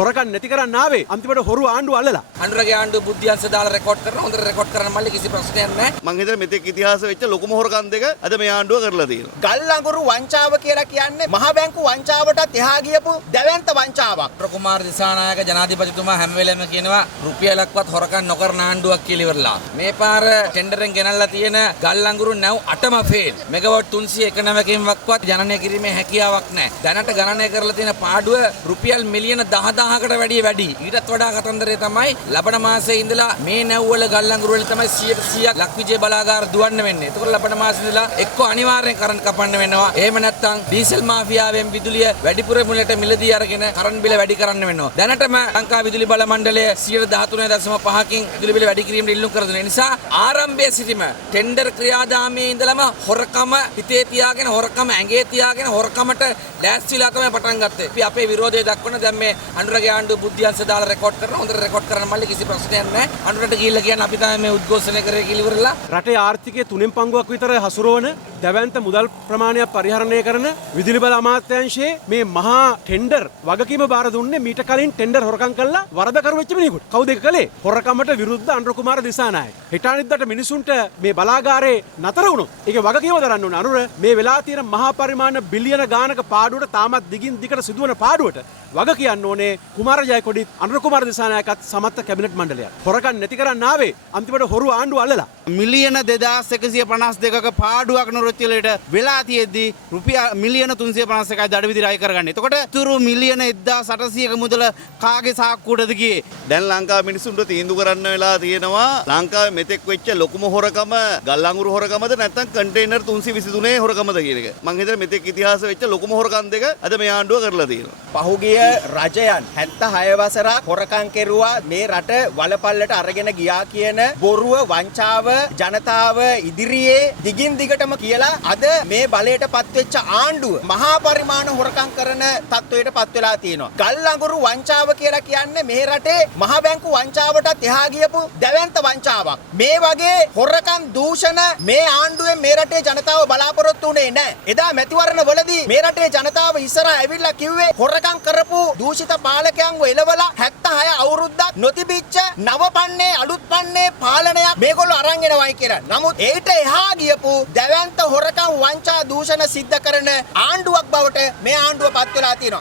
හොරකම් නැති කරන්න ආවේ අන්තිමට හොරු ආණ්ඩුව අල්ලලා. අනුරගේ ආණ්ඩුව බුද්ධියන්ස දාලා රෙකෝඩ් කරන හොඳට රෙකෝඩ් කරන්න මල්ලි කිසි ප්‍රශ්නයක් නැහැ. මං හිතන්නේ මෙතෙක් ඉතිහාසෙ වෙච්ච ලොකුම හොරකම් දෙක අද මේ ආණ්ඩුව කරලා තියෙනවා. ගල් අඟුරු වංචාව කියලා කියන්නේ මහ බැංකු වංචාවටත් එහා ගියපු දැවැන්ත වංචාවක්. ප්‍රකුමාර දිසානායක ජනාධිපතිතුමා හැම වෙලෙම කියනවා රුපියලක්වත් හොරකම් නොකරන ආණ්ඩුවක් කියලා ඉවරලා. මේ පාර ටෙන්ඩරෙන් ගෙනල්ලා තියෙන ගල් අඟුරු නැව් 8ම ෆේල්. මෙගාවට් 391වත් ජනනය කිරීමේ හැකියාවක් නැහැ. දැනට ගණනය කරලා තියෙන පාඩුව රුපියල් මිලියන 10000කට වැඩි. ඊටත් වඩා කතන්දරේ තමයි ලබන මාසයේ ඉඳලා මේ නැව්වල ගල් අඟුරු වල තමයි 100% ලක්විජය බලාගාර දුවන්න වෙන්නේ. ඒකවල ලබන මාසෙ ඉඳලා එක්ක අනිවාර්යෙන් කරන්ට් කපන්න වෙනවා. එහෙම නැත්නම් ඩීසල් මාෆියාවෙන් විදුලිය වැඩිපුර මුලට මිලදී අරගෙන කරන්ට් බිල වැඩි කරන්න වෙනවා. දැනටම ලංකා විදුලි බල මණ්ඩලය 13.5කින් විදුලි බිල වැඩි කිරීමට ඉල්ලුම් කර දුන්නා. නිසා ආරම්භයේ සිටම ටෙන්ඩර් ක්‍රියාදාමයේ ඉඳලම හොරකම හිතේ තියාගෙන හොරකම ඇඟේ තියාගෙන හොරකමට ලෑස්තිලා තමයි පටන් ගත්තේ. අපි අපේ විරෝධය දක්වන දැන් මේ අනුරගේ ආණ්ඩුව බුද්ධියන්ස දාලා රෙකෝඩ් කරන හොඳට රෙකෝඩ් කරන්න මල්ලි කිසි ප්‍රශ්නයක් නැහැ. අනුරට ගිහිල්ලා කියන්නේ අපි තමයි මේ උද්ඝෝෂණය කරේ කියලා ඉවරලා. රටේ ආර්ථිකයේ 3/5ක් විතර හසුරවන දැවැන්ත මුදල් ප්‍රමාණයක් පරිහරණය කරන විදුලි බල අමාත්‍යාංශයේ මේ මහා ටෙන්ඩර් වගකීම බාර දුන්නේ මීට කලින් ටෙන්ඩර් හොරකම් කළා වරදකරු වෙච්ච මිනිහෙකුට. කවුද ඒක කළේ? හොරකමට විරුද්ධ අනුර කුමාර දිසානායක. හිටානිද්දට මිනිසුන්ට මේ බලාගාරේ නතර වුණොත් ඒකේ වගකීම දරන්න ඕන. අනුර මේ වෙලා තියෙන මහා පරිමාණ බිලියන ගානක පාඩුවට තාමත් දිගින් දිගට සිදුවන පාඩුවට වග කියන්න ඕනේ කුමාර ජයකොඩිත් අනුර කුමාර දිසානායකත් සමත්ත කැබිනට් මණ්ඩලයක්. හොරකම් නැති කරන්න ආවේ අන්තිමට හොරු ආණ්ඩුව අල්ලලා. මිලියන 2152ක පාඩුවක් නුරුච්චලයට වෙලා තියෙද්දි රුපියල් මිලියන 351යි දඩ විදිහට අය කරගන්නේ. එතකොට තුරු මිලියන 1800ක මුදල කාගේ සාක්කුවටද ගියේ? දැන් ලංකාවේ මිනිසුන්ට තීන්දුව කරන්න වෙලා තියෙනවා ලංකාවේ මෙතෙක් වෙච්ච ලොකුම හොරකම ගල් අඟුරු හොරකමද නැත්නම් කන්ටේනර් 323 හොරකමද කියන එක. මං හිතන්නේ මෙතෙක් ඉතිහාසෙ වෙච්ච ලොකුම හොරකම් දෙක අද මේ ආණ්ඩුව කරලා තියෙනවා. පහුගිය රජයන් 76 වසරක් හොරකම් කෙරුවා මේ රට වලපල්ලට අරගෙන ගියා කියන බොරුව වංචාව ජනතාව ඉදිරියේ දිගින් දිගටම කියලා අද මේ බලයට පත්වෙච්ච ආණ්ඩුව මහා පරිමාණ හොරකම් කරන තත්වයට පත් වෙලා තියෙනවා. ගල් අඟුරු වංචාව කියලා කියන්නේ මේ රටේ මහ බැංකු වංචාවටත් එහා ගියපු දැවැන්ත වංචාවක්. මේ වගේ හොරකම් දූෂණ මේ ආණ්ඩුවෙන් මේ රටේ ජනතාව බලාපොරොත්තු වෙන්නේ නැහැ. එදා මැතිවරණ වලදී මේ රටේ ජනතාව ඉස්සරහ ඇවිල්ලා කිව්වේ හොරකම් කරපු දූෂිත පාලකයන්ව එලවලා 76 අවුරුද්දක් නොතිබිච්ච නවපන්නේ අලුත් පන්නේ පාලනයක් මේගොල්ලෝ අරන් එනවයි කියලා. නමුත් ඒට එහා ගියපු දැවැන්ත හොරකම් වංචා දූෂණ සිද්ධ කරන ආණ්ඩුවක් බවට මේ ආණ්ඩුව පත් වෙලා තියෙනවා.